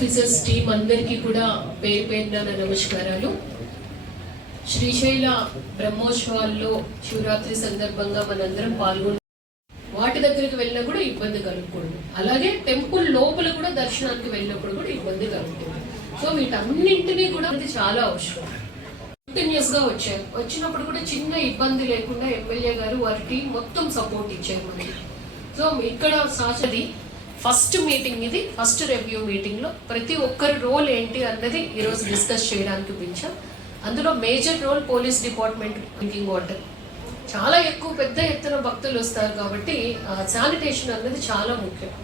Officers team అందరికీ కూడా పేరు పేరున నమస్కారాలు. శ్రీశైల బ్రహ్మోత్సవాల్లో శివరాత్రి సందర్భంగా మనందరం పాల్గొని వాటి దగ్గరికి వెళ్ళినా కూడా ఇబ్బంది కలుగకూడదు. అలాగే టెంపుల్ లోపల కూడా దర్శనానికి వెళ్ళినప్పుడు కూడా ఇబ్బంది కలుగకూడదు. సో వీటన్నింటినీ కూడా చాలా అవసరం. కంటిన్యూస్ గా వచ్చినప్పుడు కూడా చిన్న ఇబ్బంది లేకుండా ఎమ్మెల్యే గారు వారి టీం మొత్తం సపోర్ట్ ఇచ్చారు మనకి. సో ఇక్కడ సాచది ఫస్ట్ మీటింగ్, ఇది ఫస్ట్ రివ్యూ మీటింగ్ లో ప్రతి ఒక్కరి రోల్ ఏంటి అన్నది ఈరోజు డిస్కస్ చేయడానికి పిలిచాం. అందులో major role police department. Drinking water చాలా ఎక్కువ పెద్ద ఎత్తున భక్తులు వస్తారు కాబట్టి శానిటేషన్ అన్నది చాలా ముఖ్యం.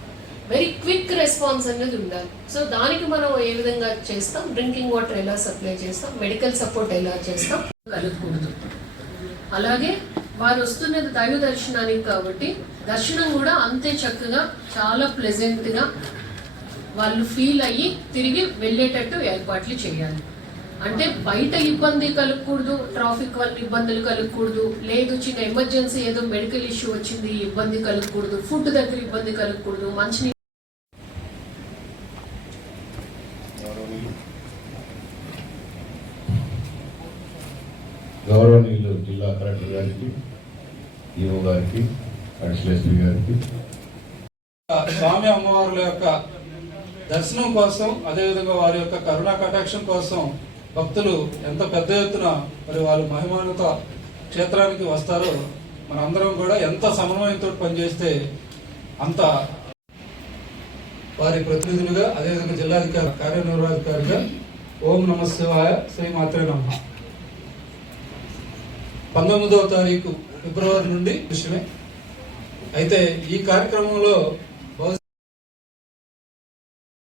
వెరీ క్విక్ రెస్పాన్స్ అనేది ఉండాలి. సో దానికి మనం ఏ విధంగా చేస్తాం, డ్రింకింగ్ వాటర్ ఎలా సప్లై చేస్తాం, మెడికల్ సపోర్ట్ ఎలా చేస్తాం కలుగకూడదు. అలాగే వారు వస్తున్నది దైవ దర్శనానికి కాబట్టి దర్శనం కూడా అంతే చక్కగా చాలా ప్లెజెంట్గా వాళ్ళు ఫీల్ అయ్యి తిరిగి వెళ్ళేటట్టు ఏర్పాట్లు చేయాలి. అంటే బయట ఇబ్బంది కలగకూడదు, ట్రాఫిక్ వల్ల ఇబ్బందులు కలగకూడదు, లేదు చిన్న ఎమర్జెన్సీ ఏదో మెడికల్ ఇష్యూ వచ్చింది ఇబ్బంది కలగకూడదు, ఫుడ్ దగ్గర ఇబ్బంది కలగకూడదు, మంచినీళ్ళు. గౌరవనీయులు జిల్లా కలెక్టర్ గారికి, ఈఓ గారికి, అడిషనల్ ఎస్పీ గారికి, స్వామి అమ్మవారుల యొక్క దర్శనం కోసం, అదేవిధంగా వారి యొక్క కరుణా కటాక్షం కోసం భక్తులు ఎంత పెద్ద ఎత్తున మరి వాళ్ళు మహిమాన్విత క్షేత్రానికి వస్తారో మనందరం కూడా ఎంత సమన్వయంతో పనిచేస్తే అంత వారి ప్రతినిధులుగా, అదేవిధంగా జిల్లాధికారి కార్యనిర్వహణాధికారిగా ఓం నమ శివాయ, శ్రీ మాత్రే నమః. 19వ తారీఖు ఫిబ్రవరి నుండి విషయమే అయితే ఈ కార్యక్రమంలో